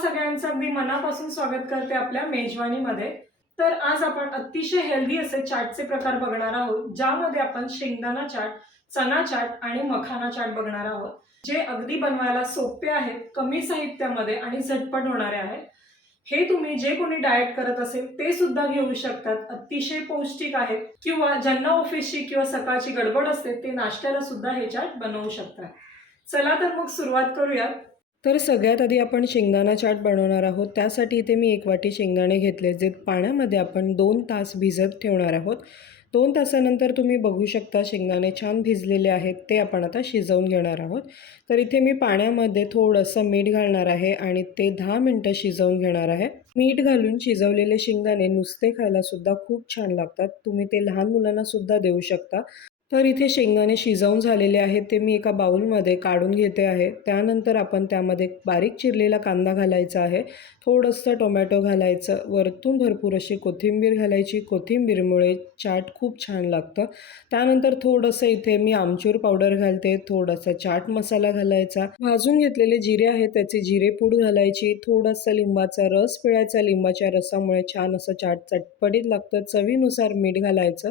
सगळ्यांचं अगदी मनापासून स्वागत करते आपल्या मेजवानीमध्ये। तर आज आपण अतिशय हेल्दी असे चाटचे प्रकार बघणार आहोत, ज्यामध्ये आपण शेंगदाणा चाट, चना चाट आणि मखाना चाट बघणार आहोत, जे अगदी बनवायला सोपे आहेत, कमी साहित्यामध्ये आणि झटपट होणारे आहेत। हे तुम्ही जे कोणी डाएट करत असेल ते सुद्धा घेऊ शकतात। अतिशय पौष्टिक आहेत किंवा ज्यांना ऑफिसची किंवा सकाळची गडबड असते ते नाश्त्याला सुद्धा हे चाट बनवू शकतात। चला तर मग सुरुवात करूया। तर सगळ्यात आधी आपण शेंगदाणा चाट बनवणार आहोत। त्यासाठी इथे मी 1 वाटी शेंगदाणे घेतले, जे पाण्यामध्ये आपण 2 तास भिजत ठेवणार आहोत। 2 तासानंतर तुम्ही बघू शकता शेंगदाणे छान भिजलेले आहेत, ते आपण आता शिजवून घेणार आहोत। तर इथे मी पाण्यामध्ये थोडंसं मीठ घालणार आहे आणि ते 10 मिनिटं शिजवून घेणार आहे। मीठ घालून शिजवलेले शेंगदाणे नुसते खायला सुद्धा खूप छान लागतात, तुम्ही ते लहान मुलांना सुद्धा देऊ शकता। तर इथे शेंगदाणे शिजवून झालेले आहेत, ते मी एका बाउलमध्ये काढून घेते आहे। त्यानंतर आपण त्यामध्ये बारीक चिरलेला कांदा घालायचा आहे, थोडंसं टोमॅटो घालायचं, वरतून भरपूर अशी कोथिंबीर घालायची। कोथिंबीरमुळे चाट खूप छान लागतं। त्यानंतर थोडंसं इथे मी आमचूर पावडर घालते, थोडासा चाट मसाला घालायचा, भाजून घेतलेले जिरे आहेत त्याची जिरेपूड घालायची, थोडासा लिंबाचा रस पिळायचा। लिंबाच्या रसामुळे छान असं चाट चटपटीत लागतं। चवीनुसार मीठ घालायचं,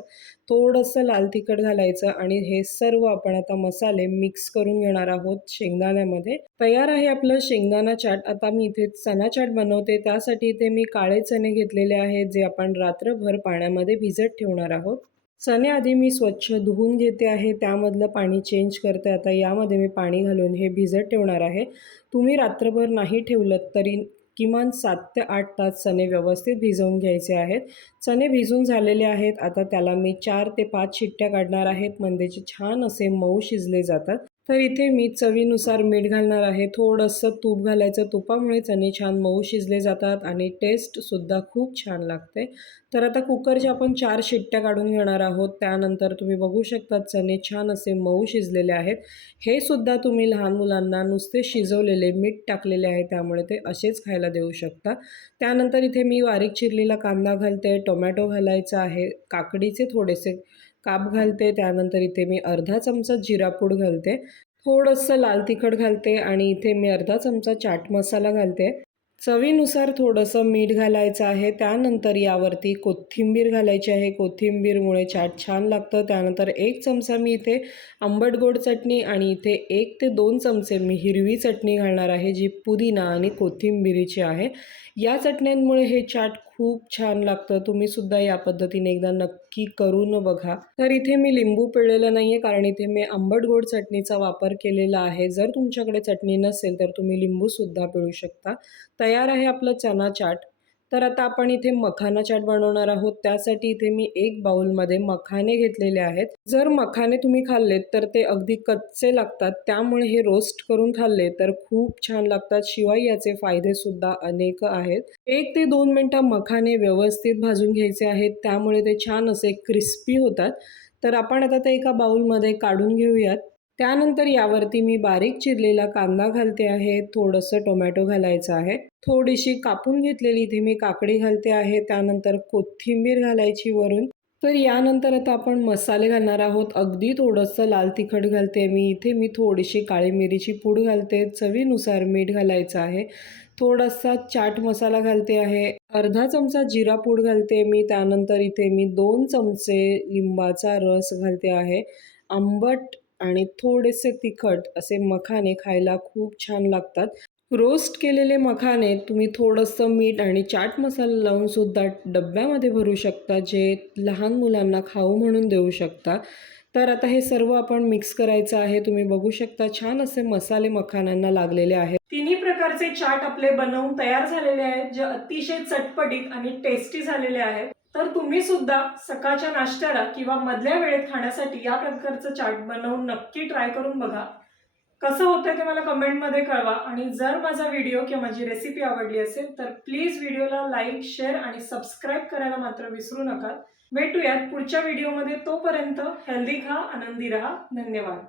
थोडंसं लाल तिखट घालायचं आणि हे सर्व आपण आता मसाले मिक्स करून घेणार आहोत शेंगदाण्यामध्ये। तयार आहे आपलं शेंगदाणा चाट। आता मी इथे चना चाट बनवते, त्यासाठी इथे मी काळे चणे घेतलेले आहेत, जे आपण रात्रभर पाण्यामध्ये भिजत ठेवणार आहोत। चणे आधी मी स्वच्छ धुवून घेते आहे, त्यामधलं पाणी चेंज करते। आता यामध्ये मी पाणी घालून हे भिजत ठेवणार आहे। तुम्ही रात्रभर नाही ठेवलं तरी किमान 7 ते 8 तास चणे व्यवस्थित भिजवून घ्यायचे आहेत। चणे भिजून झालेले आहेत, आता त्याला मी 4 ते 5 शिट्ट्या काढणार आहेत, म्हणजे छान असे मऊ शिजले जातात। तर इथे मी चवीनुसार मीठ घालणार आहे, थोडंसं तूप घालायचं, तुपामुळे चणे छान मऊ शिजले जातात आणि टेस्टसुद्धा खूप छान लागते। तर आता कुकरच्या आपण 4 शिट्ट्या काढून घेणार आहोत। त्यानंतर तुम्ही बघू शकता चणे छान असे मऊ शिजलेले आहेत। हे सुद्धा तुम्ही लहान मुलांना नुसते शिजवलेले मीठ टाकलेले आहे, त्यामुळे ते असेच खायला देऊ शकता। त्यानंतर इथे मी बारीक चिरलेला कांदा घालते, टोमॅटो घालायचा आहे, काकडीचे थोडेसे काप घालते। त्यानंतर इथे मी अर्धा चमचा जिरापूड घालते, थोडंसं लाल तिखट घालते आणि इथे मी अर्धा चमचा चाट मसाला घालते। चवीनुसार थोडंसं मीठ घालायचं आहे। त्यानंतर यावरती कोथिंबीर घालायची आहे, कोथिंबीरमुळे चाट छान लागतं। त्यानंतर 1 चमचा मी इथे आंबट गोड चटणी आणि इथे 1 ते 2 चमचे मी हिरवी चटणी घालणार आहे, जी पुदिना आणि कोथिंबीरीची आहे। या चटण्यांमुळे हे चाट खूप छान लागतं, तुम्ही सुद्धा या पद्धतीने एकदा नक्की करून बघा। तर इथे मी लिंबू पिळलेलं नाही आहे, कारण इथे मी आंबट गोड चटणीचा वापर केलेला आहे। जर तुमच्याकडे चटणी नसेल तर तुम्ही लिंबूसुद्धा पिळू शकता। तयार आहे आपलं चना चाट। तर आता आपण इथे मखाना चाट बनवणार आहोत, त्यासाठी इथे मी 1 बाउलमध्ये मखाने घेतलेले आहेत। जर मखाने तुम्ही खाल्लेत तर ते अगदी कच्चे लागतात, त्यामुळे हे रोस्ट करून खाल्ले तर खूप छान लागतात। शिवाय याचे फायदे सुद्धा अनेक आहेत। 1 ते 2 मिनिटं मखाने व्यवस्थित भाजून घ्यायचे आहेत, त्यामुळे ते छान असे क्रिस्पी होतात। तर आपण आता ते एका बाउलमध्ये काढून घेऊयात। त्यानंतर यावरती मी बारीक चिरलेला कांदा घालते आहे, थोडंसं टोमॅटो घालायचं आहे, थोडीशी कापून घेतलेली इथे मी काकडी घालते आहे, त्यानंतर कोथिंबीर घालायची वरून। तर यानंतर आता आपण मसाले घालणार आहोत। अगदी थोडंसं लाल तिखट घालते मी इथे, मी थोडीशी काळी मिरीची पूड घालते, चवीनुसार मीठ घालायचं आहे, थोडासा चाट मसाला घालते आहे, अर्धा चमचा जिरा पूड घालते मी। त्यानंतर इथे मी 2 चमचे लिंबाचा रस घालते आहे। आंबट आणि थोडेसे तिखट असे मखाने खायला खूप छान लागतात। रोस्ट केलेले मखाने तुम्ही थोडंसं मीठ आणि चाट मसाला लावून सुद्धा डब्यामध्ये भरू शकता, जे लहान मुलांना खाऊ म्हणून देऊ शकता। तर आता हे सर्व आपण मिक्स करायचं आहे। तुम्ही बघू शकता छान असे मसाले मखाण्यांना लागलेले आहेत। तिन्ही प्रकारचे चाट आपले बनवून तयार झालेले आहेत, जे अतिशय चटपटीत आणि टेस्टी झालेले आहेत। तर तुम्ही सुद्धा सकाळच्या नाश्त्याला किंवा मधल्या वेळेत खाण्यासाठी या प्रकारचं चाट बनवून नक्की ट्राय करून बघा। कसं होतंय ते मला कमेंटमध्ये कळवा आणि जर माझा व्हिडिओ किंवा माझी रेसिपी आवडली असेल तर प्लीज व्हिडिओला लाईक, शेअर आणि सबस्क्राईब करायला मात्र विसरू नका। भेटूयात पुढच्या व्हिडिओमध्ये, तोपर्यंत हेल्दी खा, आनंदी रहा। धन्यवाद।